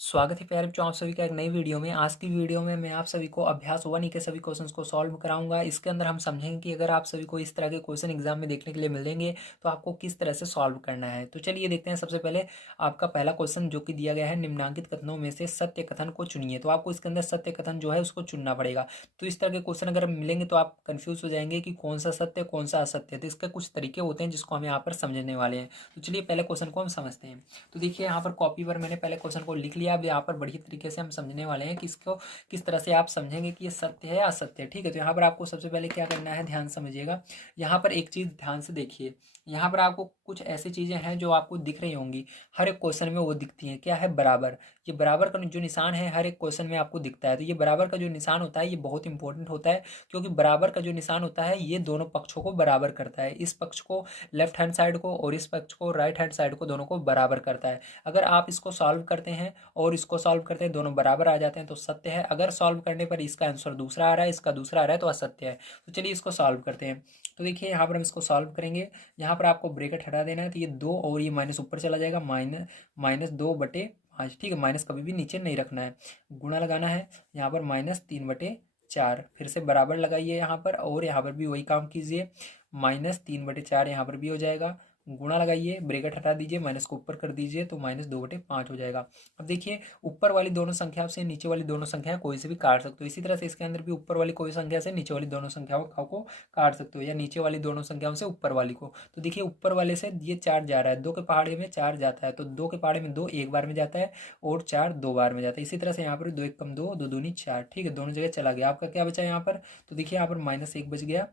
स्वागत है प्यारे बच्चों आप सभी का एक नई वीडियो में। आज की वीडियो में मैं आप सभी को अभ्यास 1 के सभी क्वेश्चंस को सॉल्व कराऊंगा। इसके अंदर हम समझेंगे कि अगर आप सभी को इस तरह के क्वेश्चन एग्जाम में देखने के लिए मिलेंगे तो आपको किस तरह से सॉल्व करना है। तो चलिए देखते हैं। सबसे पहले आपका पहला क्वेश्चन जो कि दिया गया है, निम्नांकित कथनों में से सत्य कथन को चुनिए। तो आपको इसके अंदर सत्य कथन जो है उसको चुनना पड़ेगा। तो इस तरह के क्वेश्चन अगर मिलेंगे तो आप कन्फ्यूज हो जाएंगे कि कौन सा सत्य कौन सा असत्य है। तो इसके कुछ तरीके होते हैं जिसको हम यहाँ पर समझने वाले हैं। तो चलिए पहले क्वेश्चन को हम समझते हैं। तो देखिए यहाँ पर कॉपी पर मैंने पहले क्वेश्चन को लिख लिया। अब यहाँ पर बढ़िया तरीके से हम समझने वाले हैं कि इसको किस तरह से आप समझेंगे कि ये सत्य है या असत्य है। ठीक है, तो यहाँ पर आपको सबसे पहले क्या करना है, ध्यान समझिएगा। यहाँ पर एक चीज़ ध्यान से देखिए। यहाँ पर आपको कुछ ऐसी चीज़ें हैं जो आपको दिख रही होंगी। हर एक क्वेश्चन में वो दिखती हैं। क्या है? बराबर। ये बराबर का जो निशान है हर एक क्वेश्चन में आपको दिखता है। तो ये बराबर का जो निशान होता है ये बहुत इंपॉर्टेंट होता है, क्योंकि बराबर का जो निशान होता है ये दोनों पक्षों को बराबर करता है। इस पक्ष को लेफ्ट हैंड साइड को और इस पक्ष को राइट हैंड साइड को, दोनों को बराबर करता है। अगर आप इसको सॉल्व करते हैं और इसको सॉल्व करते हैं, दोनों बराबर आ जाते हैं तो सत्य है। अगर सॉल्व करने पर इसका आंसर दूसरा आ रहा है, इसका दूसरा आ रहा है तो असत्य है। तो चलिए इसको सॉल्व करते हैं। तो देखिए यहाँ पर हम इसको सॉल्व करेंगे। यहाँ पर आपको ब्रैकेट हटा देना है। तो ये दो और ये माइनस ऊपर चला जाएगा, माइनस 2/5। ठीक है, माइनस कभी भी नीचे नहीं रखना है। गुणा लगाना है। यहाँ पर -3/4 फिर से बराबर लगाइए यहाँ पर, और यहाँ पर भी वही काम कीजिए। -3/4 यहाँ पर भी हो जाएगा। गुणा लगाइए, ब्रैकेट हटा दीजिए, माइनस को ऊपर कर दीजिए तो -2/5 हो जाएगा। अब देखिए ऊपर वाली दोनों संख्याओं से नीचे वाली दोनों संख्याएं कोई से भी काट सकते हो। इसी तरह से इसके अंदर भी ऊपर वाली कोई संख्या से नीचे वाली दोनों संख्याओं को काट सकते हो, या नीचे वाली दोनों संख्याओं से ऊपर वाली को। तो देखिए ऊपर वाले से ये 4 जा रहा है, 2 के पहाड़े में 4 जाता है, तो 2 के पहाड़े में 2 एक बार में जाता है और 4 दो बार में जाता है। इसी तरह से यहाँ पर 2 1 कम 2, 2 दूनी 4। ठीक है, दोनों जगह चला गया। आपका क्या बचा यहाँ पर? तो देखिए यहाँ पर -1 बच गया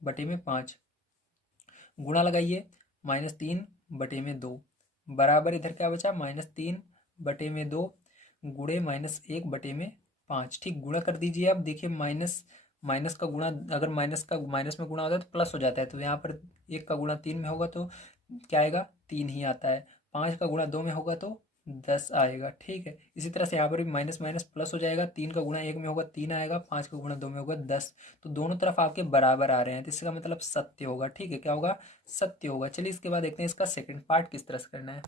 बटे में 5। गुणा लगाइए, -3/2 बराबर इधर क्या बचा, -3/2 गुणे -1/5। ठीक, गुणा कर दीजिए। अब देखिए माइनस माइनस का गुणा, अगर माइनस में गुणा होता है तो प्लस हो जाता है। तो यहाँ पर 1 का गुणा 3 में होगा तो क्या आएगा, 3 ही आता है। 5 का गुणा 2 में होगा तो 10 आएगा। ठीक है, इसी तरह से यहाँ पर भी माइनस माइनस प्लस हो जाएगा। 3 का गुणा 1 में होगा 3 आएगा, 5 का गुणा 2 में होगा 10। तो दोनों तरफ आपके बराबर आ रहे हैं, तो इसका मतलब सत्य होगा। ठीक है, क्या होगा? सत्य होगा। चलिए इसके बाद देखते हैं इसका सेकंड पार्ट किस तरह से करना है।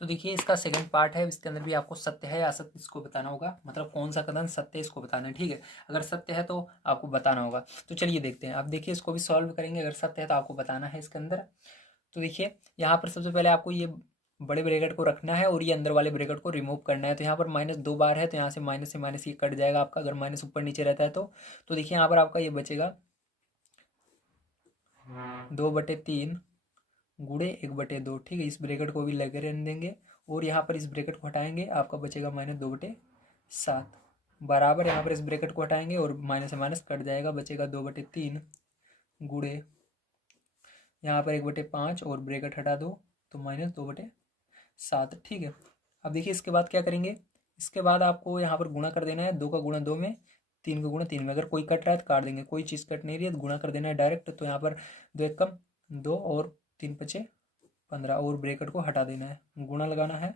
तो देखिए इसका सेकंड पार्ट है, इसके अंदर भी आपको सत्य है या असत्य इसको बताना होगा, मतलब कौन सा कथन सत्य है इसको बताना है। ठीक है, अगर सत्य है तो आपको बताना होगा। तो चलिए देखते हैं। अब देखिए इसको भी सॉल्व करेंगे। अगर सत्य है तो आपको बताना है इसके अंदर। तो देखिए यहाँ पर सबसे पहले आपको ये बड़े ब्रैकेट को रखना है और ये अंदर वाले ब्रैकेट को रिमूव करना है। तो यहाँ पर -2 बार है, तो यहाँ से माइनस से माइनस ये कट जाएगा आपका, अगर माइनस ऊपर नीचे रहता है तो देखिए यहाँ पर आपका ये बचेगा 2/3 गुणे 1/2। ठीक है, इस ब्रैकेट को भी लगे रहने देंगे और यहाँ पर इस ब्रैकेट को हटाएंगे, आपका बचेगा -2/7 बराबर। यहाँ पर इस ब्रैकेट को हटाएंगे और माइनस से माइनस कट जाएगा, बचेगा 2/3 गुणे यहाँ पर 1/5 और ब्रैकेट हटा दो तो -2/7। ठीक है, अब देखिए इसके बाद क्या करेंगे। इसके बाद आपको यहाँ पर गुणा कर देना है। 2 का गुणा 2 में, 3 का गुणा 3 में। अगर कोई कट रहा है तो काट देंगे, कोई चीज़ कट नहीं रही है तो गुणा कर देना है डायरेक्ट। तो यहाँ पर 2 1 कम 2 और 3 5 15 और ब्रैकेट को हटा देना है। गुणा लगाना है,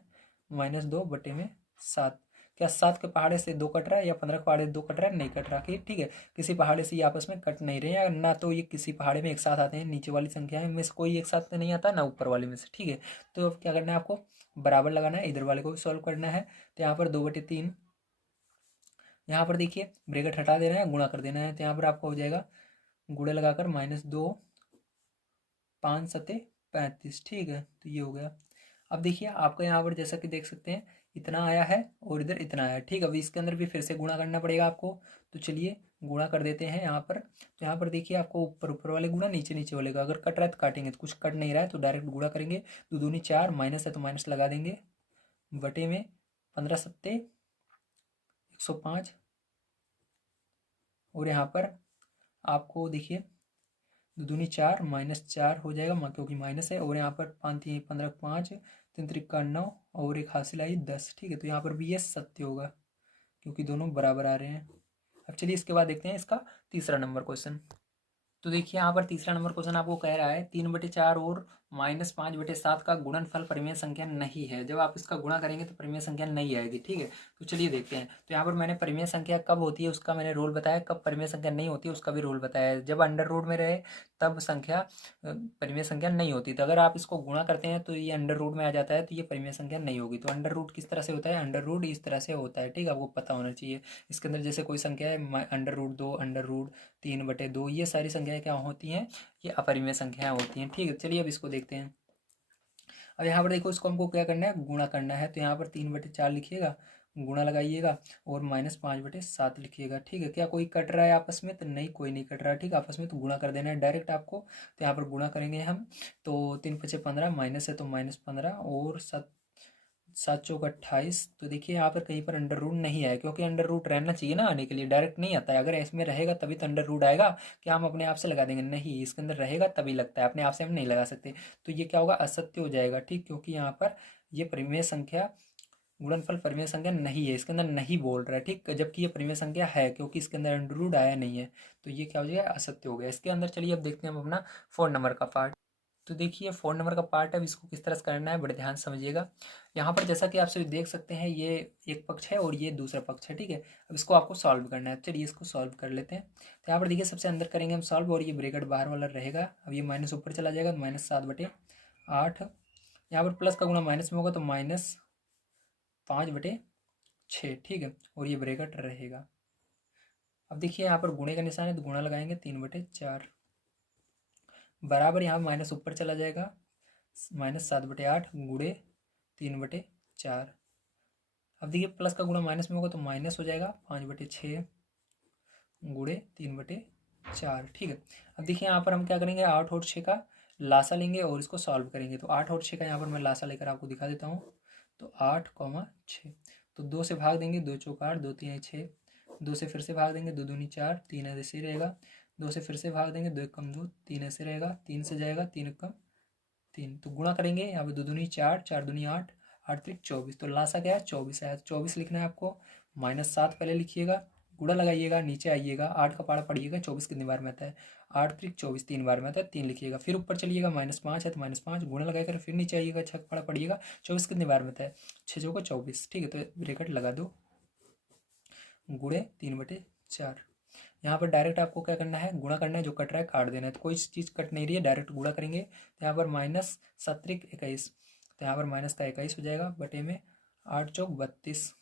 -2/7। क्या 7 के पहाड़े से 2 कट रहा है या 15 के पहाड़े से 2 कट रहा है? नहीं कट रहा। ठीक है, किसी पहाड़े से ये आपस में कट नहीं रहे हैं, ना तो ये किसी पहाड़े में एक साथ आते हैं। नीचे वाली संख्याएं में से कोई एक साथ नहीं आता, ना ऊपर वाले में से। ठीक है, तो अब क्या करना है आपको, बराबर लगाना है, इधर वाले को भी सॉल्व करना है। तो यहाँ पर 2/3, यहाँ पर देखिए ब्रैकेट हटा देना है, गुणा कर देना है। तो यहाँ पर आपका हो जाएगा गुणे लगाकर -2 5 सत्ते 35। ठीक है, तो ये हो गया। अब देखिए आपका यहाँ पर जैसा कि देख सकते हैं इतना आया है और इधर इतना आया है। ठीक है, अभी इसके अंदर भी फिर से गुणा करना पड़ेगा आपको। तो चलिए गुणा कर देते हैं यहाँ पर। तो यहाँ पर देखिए आपको ऊपर ऊपर वाले गुणा, नीचे नीचे वाले का। अगर कट रहा है तो काटेंगे, तो कुछ कट नहीं रहा है तो डायरेक्ट गुणा करेंगे। 2 दूनी 4, माइनस है तो माइनस लगा देंगे, बटे में 15 सत्ते 105। और यहाँ पर आपको देखिए 2 दूनी 4, -4 हो जाएगा क्योंकि माइनस है। और यहाँ पर 5 3 15 5 3 त्रिका 9 और एक हासिल आई 10। ठीक है, तो यहाँ पर भी ये सत्य होगा क्योंकि दोनों बराबर आ रहे हैं। अब चलिए इसके बाद देखते हैं इसका तीसरा नंबर क्वेश्चन। तो देखिए यहाँ पर तीसरा नंबर क्वेश्चन आपको कह रहा है 3/4 और -5/7 का गुणनफल परिमेय संख्या नहीं है। जब आप इसका गुणा करेंगे तो परिमेय संख्या नहीं आएगी, ठीक है। तो चलिए देखते हैं। तो यहाँ पर मैंने परिमेय संख्या कब होती है उसका मैंने रूल बताया, कब परिमेय संख्या नहीं होती है उसका भी रूल बताया है। जब अंडर रूट में रहे तब संख्या परिमेय संख्या नहीं होती। तो अगर आप इसको गुणा करते हैं तो ये अंडर रूट में आ जाता है, तो ये परिमेय संख्या नहीं होगी। तो अंडर रूट किस तरह से होता है, अंडर रूट इस तरह से होता है, ठीक है, आपको पता होना चाहिए। इसके अंदर जैसे कोई संख्या है अंडर रूट 2, अंडर रूट 3/2, ये सारी संख्याएं क्या होती हैं, ये अपरिमेय संख्याएं होती हैं, ठीक है। चलिए अब इसको देखते हैं। अब यहाँ पर देखो इसको हमको क्या करना है, गुणा करना है। तो यहाँ पर 3/4 लिखिएगा, गुणा लगाइएगा और -5/7 लिखिएगा, ठीक है। क्या कोई कट रहा है आपस में, तो नहीं, कोई नहीं कट रहा है, ठीक है। आपस में तो गुणा कर देना है डायरेक्ट आपको। तो यहाँ पर गुणा करेंगे हम, तो 3×5 = 15, माइनस है तो -15 और 7×7=28। तो देखिए यहाँ पर कहीं पर अंडर रूट नहीं आया, क्योंकि अंडर रूट रहना चाहिए ना आने के लिए, डायरेक्ट नहीं आता है। अगर इसमें रहेगा तभी तो अंडर रूट आएगा, क्या हम अपने आप से लगा देंगे, नहीं, इसके अंदर रहेगा तभी लगता है, अपने आप से हम नहीं लगा सकते। तो ये क्या होगा, असत्य हो जाएगा, ठीक, क्योंकि यहाँ पर ये परिमेय संख्या गुणनफल परिमेय संख्या नहीं है, इसके अंदर नहीं बोल रहा है, ठीक, जबकि ये परिमेय संख्या है क्योंकि इसके अंदर अंडर रूट आया नहीं है। तो ये क्या हो जाएगा, असत्य हो गया। इसके अंदर चलिए अब देखते हैं हम अपना 4 नंबर का पार्ट। तो देखिए 4 नंबर का पार्ट है, अब इसको किस तरह से करना है बड़े ध्यान से समझिएगा। यहाँ पर जैसा कि आप सभी देख सकते हैं ये एक पक्ष है और ये दूसरा पक्ष है, ठीक है। अब इसको आपको सॉल्व करना है, चलिए इसको सॉल्व कर लेते हैं। तो यहाँ पर देखिए सबसे अंदर करेंगे हम सॉल्व, और ये ब्रैकेट बाहर वाला रहेगा। अब ये माइनस ऊपर चला जाएगा, तो -7/8। यहाँ पर प्लस का गुणा माइनस में होगा तो -5/6, ठीक है, और ये ब्रैकेट रहेगा। अब देखिए यहाँ पर गुणे का निशान है तो गुणा लगाएंगे, 3/4 बराबर, यहाँ माइनस ऊपर चला जाएगा, -7/8 गुणे 3/4। अब देखिए प्लस का गुणा माइनस में होगा तो माइनस हो जाएगा, 5/6 गुणे 3/4, ठीक है। अब देखिए यहाँ पर हम क्या करेंगे, 8 और 6 का लासा लेंगे और इसको सॉल्व करेंगे। तो 8 और 6 का यहाँ पर मैं लासा लेकर आपको दिखा देता हूँ। तो 8, 6, तो 2 से भाग देंगे, 2×4 = 8, 2×3 = 6, 2 से फिर से भाग देंगे, 2×2 = 4, 3 ऐसे ही रहेगा। 2 से फिर से भाग देंगे, 2×1 = 2, 3 ऐसे रहेगा, 3 से जाएगा, 3×1 = 3। तो गुणा करेंगे, यहाँ पर 2×2 = 4, 4×2 = 8, 8×3 = 24। तो लासा क्या है, 24 आया। 24 लिखना है आपको, -7 पहले लिखिएगा, गुणा लगाइएगा, नीचे आइएगा, 8 का पारा पढ़िएगा, 24 कितनी बार में आता है, 8×3 = 24, 3 बार में आता है, 3 लिखिएगा। फिर ऊपर चलिएगा, -5 है तो -5 गुणा लगाकर फिर नीचे आइएगा, 6 का पारा पढ़िएगा, 24 कितनी बार में आता है, 6×4 = 24, ठीक है। तो ब्रैकेट लगा दो, गुणे 3/4। यहाँ पर डायरेक्ट आपको क्या करना है, गुणा करना है, जो कट रहा है काट देना है। तो कोई चीज़ कट नहीं रही है, डायरेक्ट गुणा करेंगे। तो यहाँ पर -7×21, तो यहाँ पर माइनस का 21 हो जाएगा, बटे में 8×4 = 32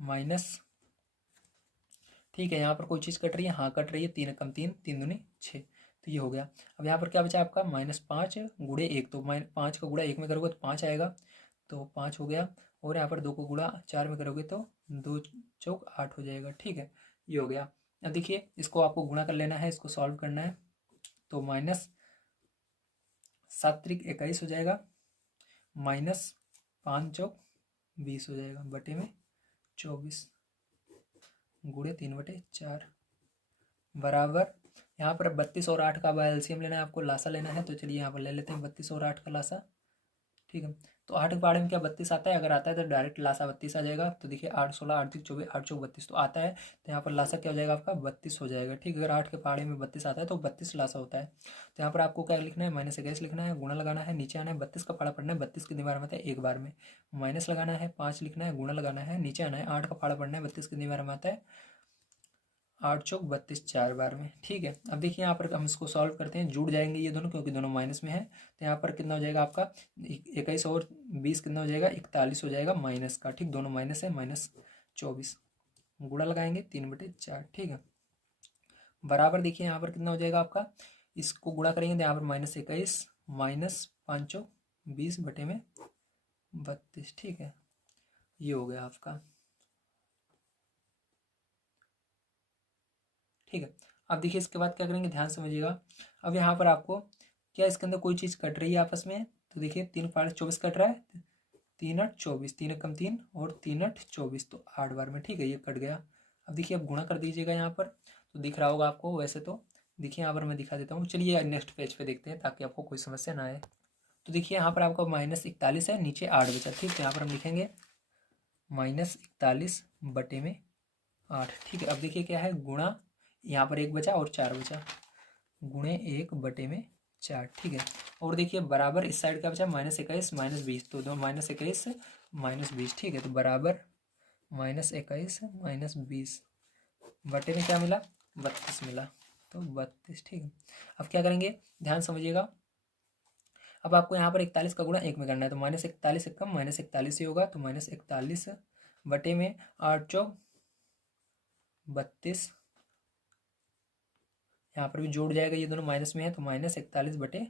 माइनस, ठीक है। यहाँ पर कोई चीज़ कट रही है, हाँ कट रही है, 3 × 3 = 3, 3×2 = 6, तो ये हो गया। अब यहाँ पर क्या बचा आपका, -5 गुणे 1, तो 5 का गुणा 1 में करोगे तो 5 आएगा, तो 5 हो गया। और यहाँ पर 2 को गुणा 4 में करोगे तो 2×4 = 8 हो जाएगा, ठीक है, ये हो गया। अब देखिए इसको आपको गुणा कर लेना है, इसको सॉल्व करना है। तो -7×3 = 21 हो जाएगा, -5×4 = 20 हो जाएगा, बटे में 24 गुणे 3/4 बराबर। यहाँ पर 32 और 8 का एलसीएम लेना है आपको, लासा लेना है। तो चलिए यहाँ पर ले लेते हैं 32 और 8 का लासा, ठीक है। तो 8 के पहाड़े में क्या 32 आता है, अगर आता है तो डायरेक्ट लासा 32 आ जाएगा। तो देखिए 8 16 8 3 24 8 4 32 तो आता है, तो यहाँ पर लासा क्या हो जाएगा आपका 32 हो जाएगा, ठीक है। अगर 8 के पहाड़े में 32 आता है तो 32 लासा होता है। तो यहाँ पर आपको क्या लिखना है, -21 लिखना है, गुणा लगाना है, नीचे आना है, 32 का पहाड़ा पढ़ना है, 32 कितनी बार में आता है, एक बार में, माइनस लगाना है, 5 लिखना है, गुणा लगाना है, नीचे आना है, 8 का पहाड़ा पढ़ना है, 32 कितनी बार में आता है, 8×4 = 32 4 बार में, ठीक है। अब देखिए यहाँ पर हम इसको सॉल्व करते हैं, जुड़ जाएंगे ये दोनों क्योंकि दोनों माइनस में है। तो यहाँ पर कितना हो जाएगा आपका 21 और 20 कितना हो जाएगा, 41 हो जाएगा माइनस का, ठीक, दोनों माइनस है, -24 गुणा लगाएंगे 3/4, ठीक है, बराबर। देखिए यहाँ पर कितना हो जाएगा आपका, इसको गुणा करेंगे तो यहाँ पर -21 -5×20 बटे में 32, ठीक है, ये हो गया आपका, ठीक है। अब देखिए इसके बाद क्या करेंगे, ध्यान समझिएगा। अब यहाँ पर आपको क्या इसके अंदर कोई चीज़ कट रही है आपस में, तो देखिए 3×5 = 24 कट रहा है, 3×8 = 24, 3 × 3 और 3×8 = 24, तो 8 बार में, ठीक है, ये कट गया। अब देखिए अब गुणा कर दीजिएगा यहाँ पर, तो दिख रहा होगा आपको, वैसे तो देखिए यहाँ पर मैं दिखा देता हूँ। चलिए नेक्स्ट पेज पे देखते हैं ताकि आपको कोई समस्या ना आए। तो देखिए यहाँ पर आपका -41 है, नीचे 8 बचा, ठीक है। यहाँ पर हम लिखेंगे -41 बटे में 8, ठीक है। अब देखिए क्या है, गुणा, यहाँ पर 1 बचा और 4 बचा, गुणे 1 बटे में 4, ठीक है। और देखिए बराबर इस साइड क्या बचा, -21 -20, तो दो -21 -20, ठीक है। तो बराबर -21 -20 बटे में क्या मिला, 32 मिला, तो 32, ठीक है। अब क्या करेंगे, ध्यान समझिएगा। अब आपको यहाँ पर 41 का गुणा 1 में करना है, तो -41 एक कम -41 ही होगा, तो -41 बटे में 8 चौक 32, यहाँ पर भी जोड़ जाएगा, ये दोनों माइनस में है, तो -41 बटे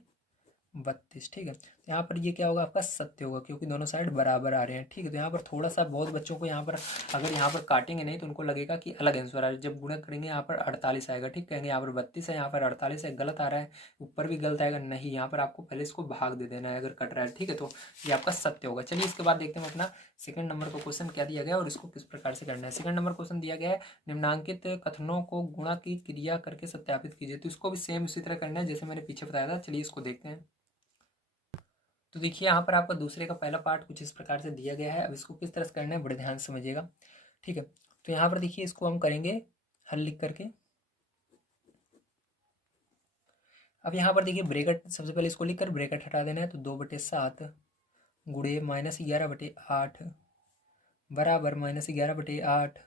32, ठीक है। तो यहाँ पर ये क्या होगा, आपका सत्य होगा, क्योंकि दोनों साइड बराबर आ रहे हैं, ठीक है। तो यहाँ पर थोड़ा सा बहुत बच्चों को यहाँ पर अगर यहाँ पर काटेंगे नहीं तो उनको लगेगा कि अलग आंसर आ रहा है। जब गुणा करेंगे यहाँ पर 48 आएगा, ठीक, कहेंगे यहाँ पर 32 है, यहाँ पर 48 है, गलत आ रहा है, ऊपर भी गलत आएगा, नहीं, यहाँ पर आपको पहले इसको भाग दे देना है अगर कट रहा है, ठीक है। तो ये आपका सत्य होगा। चलिए इसके बाद देखते हैं हम अपना सेकंड नंबर का क्वेश्चन क्या दिया गया और इसको किस प्रकार से करना है। सेकंड नंबर क्वेश्चन दिया गया है, निम्नांकित कथनों को गुणा की क्रिया करके सत्यापित कीजिए। तो इसको भी सेम उसी तरह करना है जैसे मैंने पीछे बताया था। चलिए इसको देखते हैं। तो देखिए यहाँ पर आपका दूसरे का पहला पार्ट कुछ इस प्रकार से दिया गया है। अब इसको किस तरह से करना है बड़े ध्यान से समझिएगा, ठीक है। तो यहाँ पर देखिए इसको हम करेंगे हल लिख करके। अब यहाँ पर देखिए ब्रैकेट, सबसे पहले इसको लिख कर ब्रैकेट हटा देना है, तो 2/7 गुणे -11/8 बराबर -11/8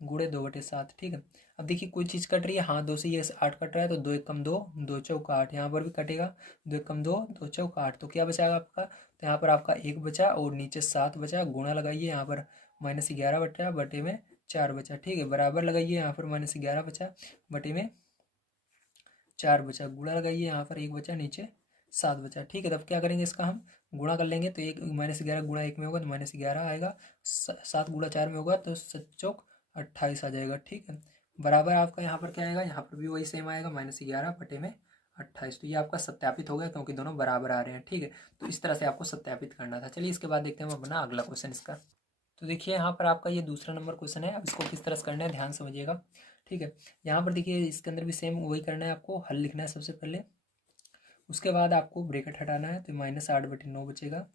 गुणे 2/7, ठीक है। अब देखिए कोई चीज़ कट रही है, हाँ, 2 से ये 8 कट रहा है, तो 2 एकम 2, 2 चौक 8, यहाँ पर भी कटेगा, 2 एकम 2, 2 चौक 8, तो क्या बचाएगा आपका, तो यहाँ पर आपका 1 बचा और नीचे 7 बचा, गुणा लगाइए, यहाँ पर -11 बचा बटे में 4 बचा, ठीक है, बराबर लगाइए, यहाँ पर -11 बचा बटे में 4 बचा, गुणा लगाइए, यहाँ पर 1 बचा, नीचे 7 बचा, ठीक है। तब क्या करेंगे, इसका हम गुणा कर लेंगे, तो 1 -11 गुणा 1 में होगा तो -11 आएगा, 7 गुणा 4 में होगा तो 7 चौक 28 आ जाएगा, ठीक है। बराबर आपका यहाँ पर क्या आएगा, यहाँ पर भी वही सेम आएगा, -11 बटे में 28। तो ये आपका सत्यापित हो गया क्योंकि दोनों बराबर आ रहे हैं, ठीक है। तो इस तरह से आपको सत्यापित करना था। चलिए इसके बाद देखते हैं हम अपना अगला क्वेश्चन इसका। तो देखिए यहाँ पर आपका ये दूसरा नंबर क्वेश्चन है। अब इसको किस तरह से करना है ध्यान समझिएगा, ठीक है। यहाँ पर देखिए इसके अंदर भी सेम वही करना है, आपको हल लिखना है सबसे पहले, उसके बाद आपको ब्रैकेट हटाना है, तो -8/9 बचेगा,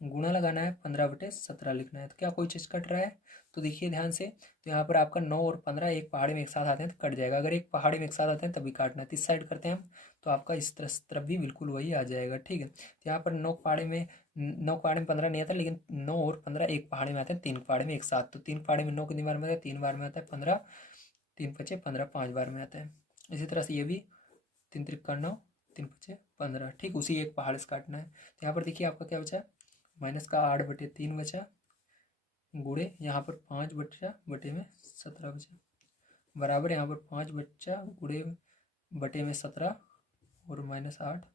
गुणा लगाना है, 15/17 लिखना है। तो क्या कोई चीज़ कट रहा है, तो देखिए ध्यान से, तो यहाँ पर आपका 9 और 15 एक पहाड़ी में एक साथ आते हैं तो कट जाएगा, अगर एक पहाड़ी में एक साथ आते हैं तभी काटना है। तो इस साइड करते हैं हम, तो आपका इस तरफ भी बिल्कुल वही आ जाएगा, ठीक है। तो यहाँ पर 9 पहाड़ी में 15 नहीं आता, लेकिन 9 और 15 एक पहाड़ी में आते हैं, 3 पहाड़ी में एक साथ, तो 3 पहाड़ी में 9 कितनी बार में आता है, 3 बार में आता है, 15, 3 पचे 15, 5 बार में आता है। इसी तरह से ये भी 3 त्रिक 9, 3 पचे 15, ठीक, उसी एक पहाड़ से काटना है। तो यहाँ पर देखिए आपका क्या बचा, -8/3 बचा, गुणे यहाँ पर 5 बचा बटे में 17 बचा, बराबर यहाँ पर 5 बचा गुणे बटे में 17 और -8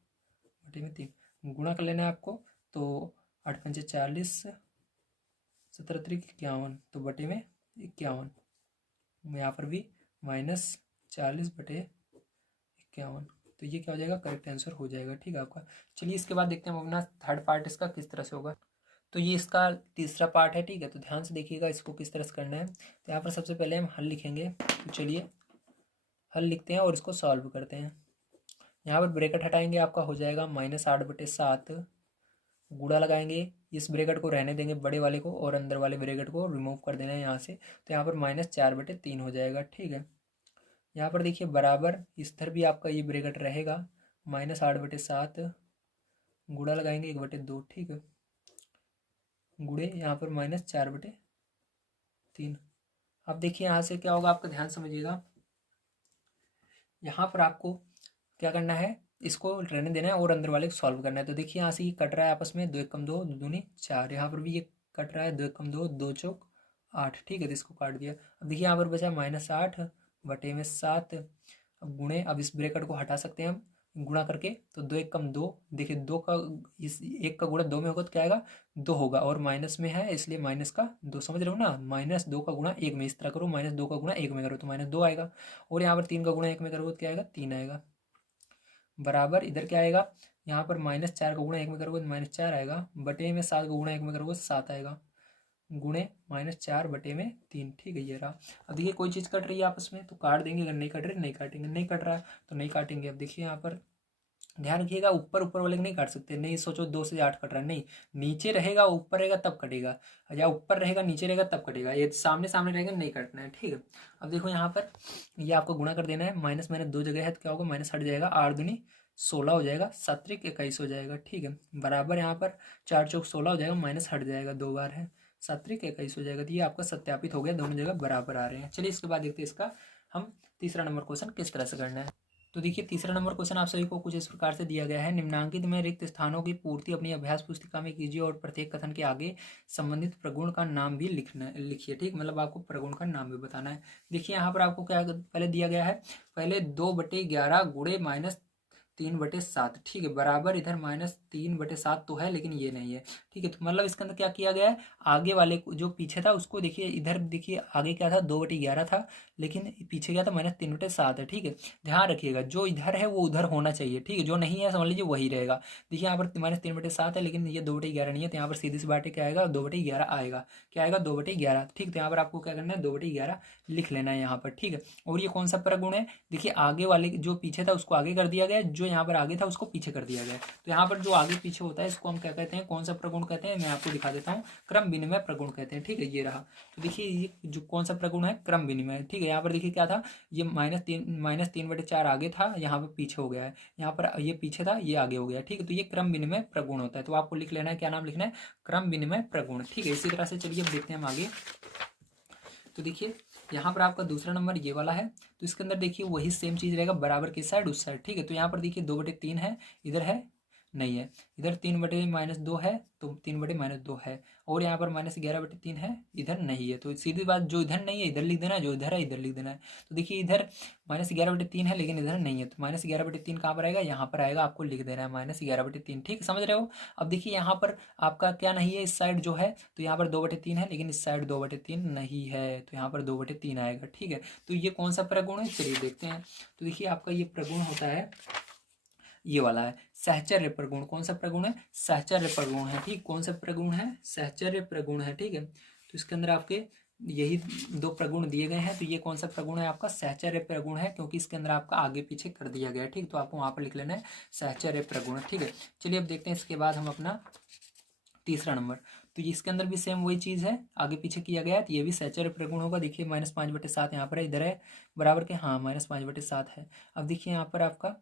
बटे में 3, गुणा कर लेना है आपको, तो 8 पंचे 40, 17 त्रिक 51, तो बटे में 51, यहाँ पर भी -40 बटे 51, तो ये क्या हो जाएगा, करेक्ट आंसर हो जाएगा, ठीक है आपका। चलिए इसके बाद देखते हैं हम अपना थर्ड पार्ट इसका किस तरह से होगा। तो ये इसका तीसरा पार्ट है, ठीक है। तो ध्यान से देखिएगा इसको किस तरह से करना है। तो यहाँ पर सबसे पहले हम हल लिखेंगे, तो चलिए हल लिखते हैं और इसको सॉल्व करते हैं। यहाँ पर ब्रैकेट हटाएंगे, आपका हो जाएगा -8/7, गुणा लगाएंगे, इस ब्रैकेट को रहने देंगे बड़े वाले को और अंदर वाले ब्रैकेट को रिमूव कर देना है यहाँ से, तो यहाँ पर -4/3 हो जाएगा, ठीक है। यहाँ पर देखिए बराबर इस तरफ भी आपका ये ब्रैकेट रहेगा, -8/7 गुणा लगाएंगे 1/2, ठीक है, गुणे यहाँ पर -4/3। अब देखिए यहाँ से क्या होगा, आपका ध्यान समझिएगा, यहाँ पर आपको क्या करना है, इसको रहने देना है और अंदर वाले को सॉल्व करना है। तो देखिए यहाँ से ये कट रहा है आपस में, 2 एकम 2, 2 दूनी 4, यहाँ पर भी ये कट रहा है, 2 एकम 2, 2 चौक 8, ठीक है। तो इसको काट दिया। अब देखिए यहाँ पर बचा -8 बटे में 7, अब गुणे, अब इस ब्रैकेट को हटा सकते हैं हम गुणा करके, तो 2 एकम 2, देखिए 2 का इस 1 का गुणा 2 में होगा तो क्या आएगा, 2 होगा, और माइनस में है इसलिए -2, समझ रहे हो ना, -2 का गुणा 1 में, इस तरह करो, -2 का गुणा 1 में करो तो -2 आएगा, और यहाँ पर 3 का गुणा 1 में करोगे तो क्या आएगा, 3 आएगा, बराबर इधर क्या आएगा, यहाँ पर -4 का गुणा 1 में करोगे तो -4 आएगा, बटे में 7 का गुणा 1 में करोगे तो 7 आएगा, गुणे -4 बटे में 3, ठीक है, ये रहा। अब देखिए कोई चीज़ कट रही है आपस में तो काट देंगे, अगर नहीं कट रही नहीं काटेंगे, नहीं कट रहा है तो नहीं काटेंगे। अब देखिए यहाँ पर ध्यान रखिएगा, ऊपर ऊपर वाले को नहीं काट सकते, नहीं सोचो 2 से 8 कट रहा है, नहीं, नीचे रहेगा ऊपर रहेगा तब कटेगा, या ऊपर रहेगा नीचे रहेगा तब कटेगा, ये सामने सामने रहेगा नहीं काटना है, ठीक है। अब देखो यहाँ पर ये आपको गुणा कर देना है, माइनस 2 जगह है तो क्या होगा, माइनस हट जाएगा, 8 दूनी 16 हो जाएगा, 7 त्रिक 21 हो जाएगा। ठीक है, बराबर यहाँ पर 4 चौक 16 हो जाएगा, माइनस हट जाएगा, 2 बार है, 7 त्रिक 21 हो जाएगा। तो ये आपका सत्यापित हो गया, दोनों जगह बराबर आ रहे हैं। चलिए इसके बाद देखते हैं इसका हम तीसरा नंबर क्वेश्चन किस तरह से करना है। तो देखिए तीसरा नंबर क्वेश्चन आप सभी को कुछ इस प्रकार से दिया गया है। निम्नांकित में रिक्त स्थानों की पूर्ति अपनी अभ्यास पुस्तिका में कीजिए और प्रत्येक कथन के आगे संबंधित प्रगुण का नाम भी लिखिए। ठीक, मतलब आपको प्रगुण का नाम भी बताना है। देखिए यहाँ पर आपको क्या पहले दिया गया है, पहले 2/11 गुणे -3/7। ठीक है, बराबर इधर -3/7 तो है लेकिन ये नहीं है। ठीक है, तो मतलब इसके अंदर क्या किया गया है, आगे वाले जो पीछे था उसको देखिए, इधर देखिए आगे क्या था 2/11 था, लेकिन पीछे क्या था -3/7 है। ठीक है, ध्यान रखिएगा जो इधर है वो उधर होना चाहिए। ठीक है, जो नहीं है समझ लीजिए वही रहेगा। देखिए यहाँ पर -3/7 है लेकिन ये 2/11 नहीं है, तो यहाँ पर सीधी सी बात क्या आएगा, 2/11 आएगा। क्या आएगा, 2/11। ठीक, तो यहाँ पर आपको क्या करना है, 2/11 लिख लेना है यहाँ पर। ठीक है, और ये कौन सा प्रगुण है, देखिए आगे वाले जो पीछे था उसको आगे कर दिया गया, जो यहाँ पर आगे था उसको पीछे कर दिया गया। तो यहाँ पर जो आगे पीछे होता है इसको हम क्या कहते हैं, कौन सा प्रगुण कहते हैं, मैं आपको दिखा देता हूँ, क्रम विनिमय प्रगुण कहते हैं। ठीक है, ये रहा। तो देखिए ये जो कौन सा प्रगुण है, क्रम विनिमय। ठीक है, यहाँ पर देखिए क्या था, ये -3/4 आगे था, यहाँ पर पीछे हो गया है, यहाँ पर ये पीछे था ये आगे हो गया। ठीक है, तो ये क्रम विनिमय प्रगुण होता है। तो आपको लिख लेना है, क्या नाम लिखना है, क्रम विनिमय प्रगुण। ठीक है, इसी तरह से चलिए अब देखते हैं हम आगे। तो देखिए यहाँ पर आपका दूसरा नंबर ये वाला है, तो इसके अंदर देखिए वही सेम चीज रहेगा, बराबर किस साइड, उस साइड। ठीक है, तो यहाँ पर देखिए 2/3 है, इधर है नहीं है, इधर 3/-2 है, तो 3/-2 है, और यहाँ पर -11/3 है, इधर नहीं है। तो सीधी बात, जो इधर नहीं है इधर लिख देना है, जो इधर है इधर लिख देना है। तो देखिए इधर -11/3 है लेकिन इधर नहीं है, तो -11/3 कहाँ पर आएगा, यहाँ पर आएगा, आपको लिख देना है -11/3। ठीक समझ रहे हो। अब देखिए यहाँ पर आपका क्या नहीं है, इस साइड जो है, तो यहाँ पर 2/3 है लेकिन इस साइड 2/3 नहीं है, तो यहाँ पर 2/3 आएगा। ठीक है, तो ये कौन सा प्रगुण है, चलिए देखते हैं। तो देखिए आपका ये प्रगुण होता है, ये वाला है सहचर्य प्रगुण। कौन सा प्रगुण है, सहचर्य प्रगुण है। ठीक, कौन सा प्रगुण है, सहचर्य प्रगुण है। ठीक है, तो इसके अंदर आपके यही 2 प्रगुण दिए गए हैं। तो ये कौन सा प्रगुण है, आपका सहचर्य प्रगुण है, क्योंकि इसके अंदर आपका आगे पीछे कर दिया गया है। ठीक, तो आपको वहां पर लिख लेना है सहचर्य प्रगुण। ठीक है, चलिए अब देखते हैं इसके बाद हम अपना तीसरा नंबर। तो इसके अंदर भी सेम वही चीज़ है, आगे पीछे किया गया है, तो ये भी सहचर्य प्रगुण होगा। देखिए -5/7 यहाँ पर है, इधर है बराबर के, हाँ -5/7 है। अब देखिए यहाँ पर आपका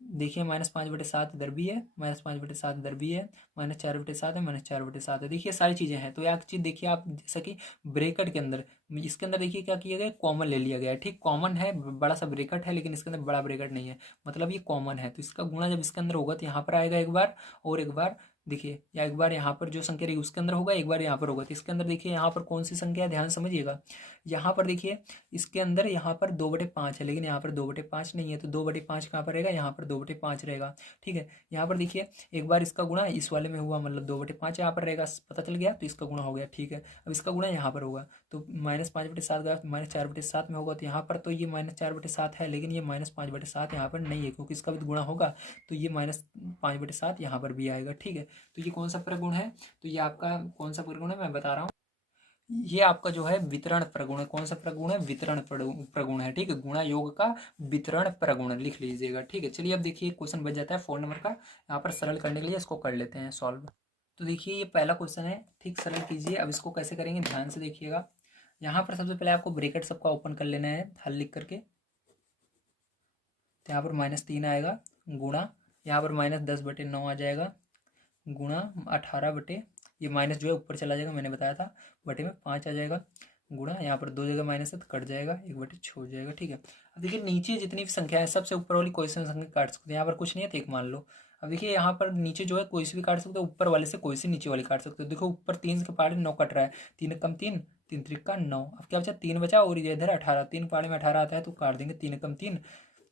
देखिए -5/7 इधर भी है, -5/7 इधर भी है, -4/7 है, -4/7 है। देखिए सारी चीज़ें हैं। तो एक चीज़ देखिए आप, जैसा कि ब्रेकेट के अंदर, इसके अंदर देखिए क्या किया गया, कॉमन ले लिया गया है। ठीक, कॉमन है, बड़ा सा ब्रेकेट है लेकिन इसके अंदर बड़ा ब्रेकेट नहीं है, मतलब ये कॉमन है। तो इसका गुणा जब इसके अंदर होगा तो यहाँ पर आएगा एक बार, और एक बार देखिए, या एक बार यहाँ पर जो संख्या रहेगी उसके अंदर होगा, एक बार यहाँ पर होगा। तो इसके अंदर देखिए यहाँ पर कौन सी संख्या है, ध्यान समझिएगा। यहाँ पर देखिए इसके अंदर यहाँ पर 2/5 है लेकिन यहाँ पर 2/5 नहीं है, तो 2/5 कहाँ पर रहेगा, यहाँ पर 2/5 रहेगा। ठीक है, यहाँ पर देखिए एक बार इसका गुणा इस वाले में हुआ, मतलब 2/5 यहाँ पर रहेगा, पता चल गया, तो इसका गुणा हो गया। ठीक है, अब इसका गुणा यहाँ पर होगा, तो -5/7 का -4/7 में होगा, तो यहाँ पर तो ये -4/7 है लेकिन ये -5/7 यहाँ पर नहीं है, क्योंकि इसका भी गुणा होगा, तो ये -5/7 यहाँ पर भी आएगा। ठीक है, तो ये कौन सा प्रगुण है, तो ये आपका कौन सा प्रगुण है, मैं बता रहा हूँ। ये आपका जो है वितरण प्रगुण है। कौन सा प्रगुण है, वितरण प्रगुण है। ठीक है, गुणा योग का वितरण प्रगुण लिख लीजिएगा। ठीक है, चलिए अब देखिए क्वेश्चन बच जाता है 4 नंबर का। यहाँ पर सरल करने के लिए इसको कर लेते हैं सॉल्व। तो देखिए ये पहला क्वेश्चन है, ठीक सरल कीजिए। अब इसको कैसे करेंगे, ध्यान से देखिएगा। यहाँ पर सबसे पहले आपको ब्रेकेट सबका ओपन कर लेना है हल लिख करके। तो यहाँ पर -3 आएगा, गुणा यहाँ पर -10/9 आ जाएगा, गुणा 18 ये माइनस जो है ऊपर चला जाएगा, मैंने बताया था, बटे में 5 आ जाएगा, गुणा यहाँ पर 2 जगह माइनस है तो कट जाएगा, 1/6 हो जाएगा। ठीक है, अब देखिए नीचे जितनी भी संख्या है सबसे ऊपर वाली कोई सी संख्या काट सकते हैं। यहाँ पर कुछ नहीं है तो एक मान लो। अब देखिए यहाँ पर नीचे जो है कोई सी भी काट सकते हो, ऊपर वाले से कोई सी नीचे वाली काट सकते हो। देखो ऊपर 3 के पहाड़े 9 कट रहा है, 3 कम 3, 3 त्रिका 9। अब क्या बचा, 3 बचा, और इधर 18, 3 पहाड़े में 18 आता है तो काट देंगे, 3 कम 3,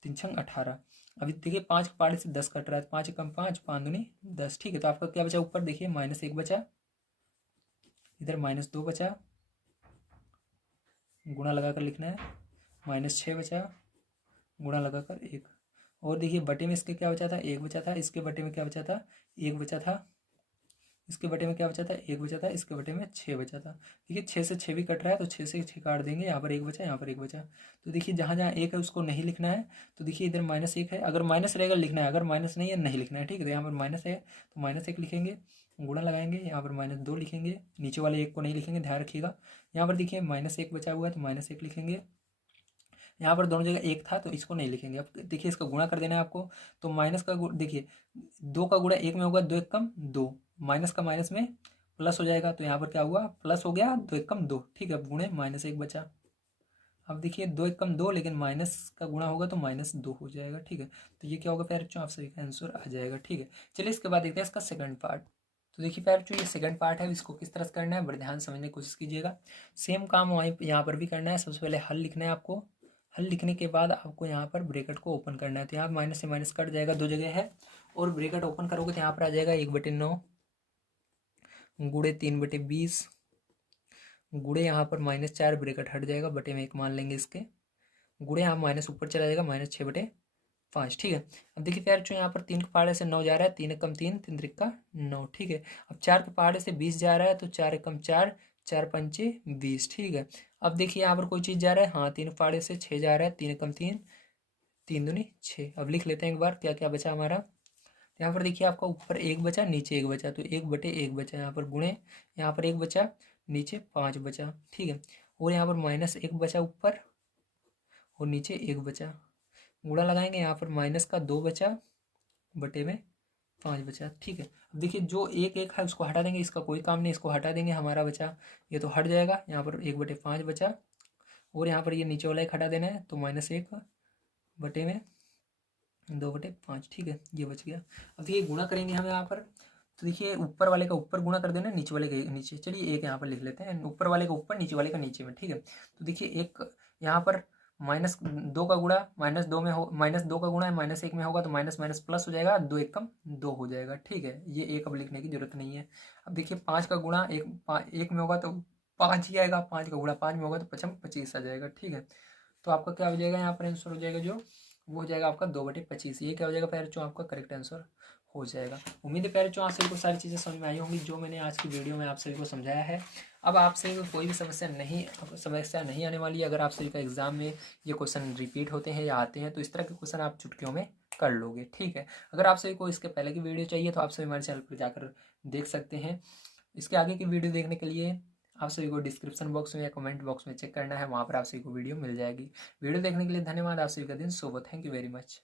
3 छंग 18। अभी देखिए 5 के पहाड़े से 10 कट रहा है, 5 कम 5, 5 दूनी 10। ठीक है, तो आपका क्या बचा, ऊपर देखिए -1 बचा, इधर -2 बचा, गुणा लगाकर लिखना है, -6 बचा, गुणा लगाकर 1। और देखिए बटे में इसके क्या बचा था, 1 बचा था, इसके बटे में क्या बचा था, 1 बचा था, इसके बटे में क्या बचा था, 1 बचा था, इसके बटे में 6 बचा था। देखिए 6 से 6 भी कट रहा है तो 6 से 6 काट देंगे, यहाँ पर 1 बचा, यहाँ पर 1 बचा। तो देखिए जहाँ जहाँ 1 है उसको नहीं लिखना है, तो देखिए इधर -1 है, अगर माइनस रहेगा लिखना है, अगर माइनस नहीं है नहीं लिखना है। ठीक है, तो यहाँ पर माइनस है तो -1 लिखेंगे, गुणा लगाएंगे, यहाँ पर -2 लिखेंगे, नीचे वाले 1 को नहीं लिखेंगे, ध्यान रखिएगा। यहाँ पर देखिए -1 बचा हुआ है तो -1 लिखेंगे, यहाँ पर दोनों जगह एक था तो इसको नहीं लिखेंगे। अब देखिए इसका गुणा कर देना है आपको, तो माइनस का देखिए 2 का गुणा 1 में होगा, 2 एक कम 2, माइनस का माइनस में प्लस हो जाएगा, तो यहाँ पर क्या हुआ, प्लस हो गया, 2 एक कम 2, ठीक है। अब गुणे -1 बचा। अब देखिए 2 एक कम 2, लेकिन माइनस का गुणा होगा तो -2 हो जाएगा, ठीक है। तो ये क्या होगा प्यारे बच्चों, आप सभी का आंसर आ जाएगा, ठीक है। चलिए इसके बाद देखते हैं इसका सेकंड पार्ट। तो देखिए प्यारे बच्चों ये सेकंड पार्ट है, इसको किस तरह से करना है बड़े ध्यान से समझने की कोशिश कीजिएगा। सेम काम वहीं यहाँ पर भी करना है। सबसे पहले हल लिखना है आपको। हल लिखने के बाद आपको यहाँ पर ब्रेकेट को ओपन करना है। तो यहाँ माइनस से माइनस कट जाएगा, 2 जगह है, और ब्रेकेट ओपन करोगे तो यहाँ पर आ जाएगा 1/9 गुणे 3/20 गुणे यहाँ पर -4, ब्रेकेट हट जाएगा, बटे में 1 मान लेंगे इसके, गुणे यहाँ माइनस ऊपर चला जाएगा, -6/5, ठीक है। अब देखिए प्यारे बच्चों यहाँ पर 3 के पहाड़े से 9 जा रहा है, 3 एकम 3, 3 त्रिका 9, ठीक है। अब 4 के पहाड़े से 20 जा रहा है, तो 4 एकम 4, 4 पंचे 20, ठीक है। अब देखिए यहाँ पर कोई चीज़ जा रहा है, हाँ 3 के पहाड़े से 6 जा रहा है, 3 एकम 3, 3 दूनी 6। अब लिख लेते हैं एक बार क्या क्या बचा हमारा। यहाँ पर देखिए आपका ऊपर 1 बचा, नीचे 1 बचा, तो 1/1 बचा, यहाँ पर गुणे यहाँ पर 1 बचा, नीचे 5 बचा, ठीक है। और यहाँ पर -1 बचा ऊपर, और नीचे 1 बचा, गुणा लगाएंगे, यहाँ पर माइनस का 2 बचा, बटे में 5 बचा, ठीक है। अब देखिए जो 1 है उसको हटा देंगे, इसका कोई काम नहीं, इसको हटा देंगे, हमारा बचा ये तो हट जाएगा, यहाँ पर 1/5 बचा, और यहाँ पर ये नीचे वाला 1 हटा देना है, तो -1 बटे में 2/5, ठीक है, ये बच गया। अब देखिए गुणा करेंगे हम यहाँ पर, तो देखिए ऊपर वाले का ऊपर गुणा कर देना, नीचे वाले का नीचे। चलिए एक यहाँ पर लिख लेते हैं, ऊपर वाले का ऊपर, नीचे वाले का नीचे में, ठीक है। तो देखिए एक यहाँ पर -2 का गुणा -2 में हो, -2 का गुणा है -1 में होगा, तो माइनस माइनस प्लस हो जाएगा, 2 एकम 2 हो जाएगा, ठीक है। ये एक अब लिखने की जरूरत नहीं है। अब देखिए 5 का गुणा एक में होगा तो 5 ही आएगा, 5 का गुणा 5 में होगा तो 25 आ जाएगा, ठीक है। तो आपका क्या हो जाएगा, यहाँ पर आंसर हो जाएगा जो वो हो जाएगा आपका 2/25। ये क्या हो जाएगा प्यारे बच्चों, आपका करेक्ट आंसर हो जाएगा। उम्मीद है प्यारे बच्चों आप सभी को सारी चीज़ें समझ में आई होंगी जो मैंने आज की वीडियो में आप सभी को समझाया है। अब आप सभी को कोई भी समस्या नहीं आने वाली है। अगर आप सभी का एग्जाम में ये क्वेश्चन रिपीट होते हैं या आते हैं तो इस तरह के क्वेश्चन आप चुटकियों में कर लोगे, ठीक है। अगर आप सभी को इसके पहले की वीडियो चाहिए तो आप सभी हमारे चैनल पर जाकर देख सकते हैं। इसके आगे की वीडियो देखने के लिए आप सभी को डिस्क्रिप्शन बॉक्स में या कमेंट बॉक्स में चेक करना है, वहाँ पर आप सभी को वीडियो मिल जाएगी। वीडियो देखने के लिए धन्यवाद। आप सभी का दिन शुभ हो। Thank you very much.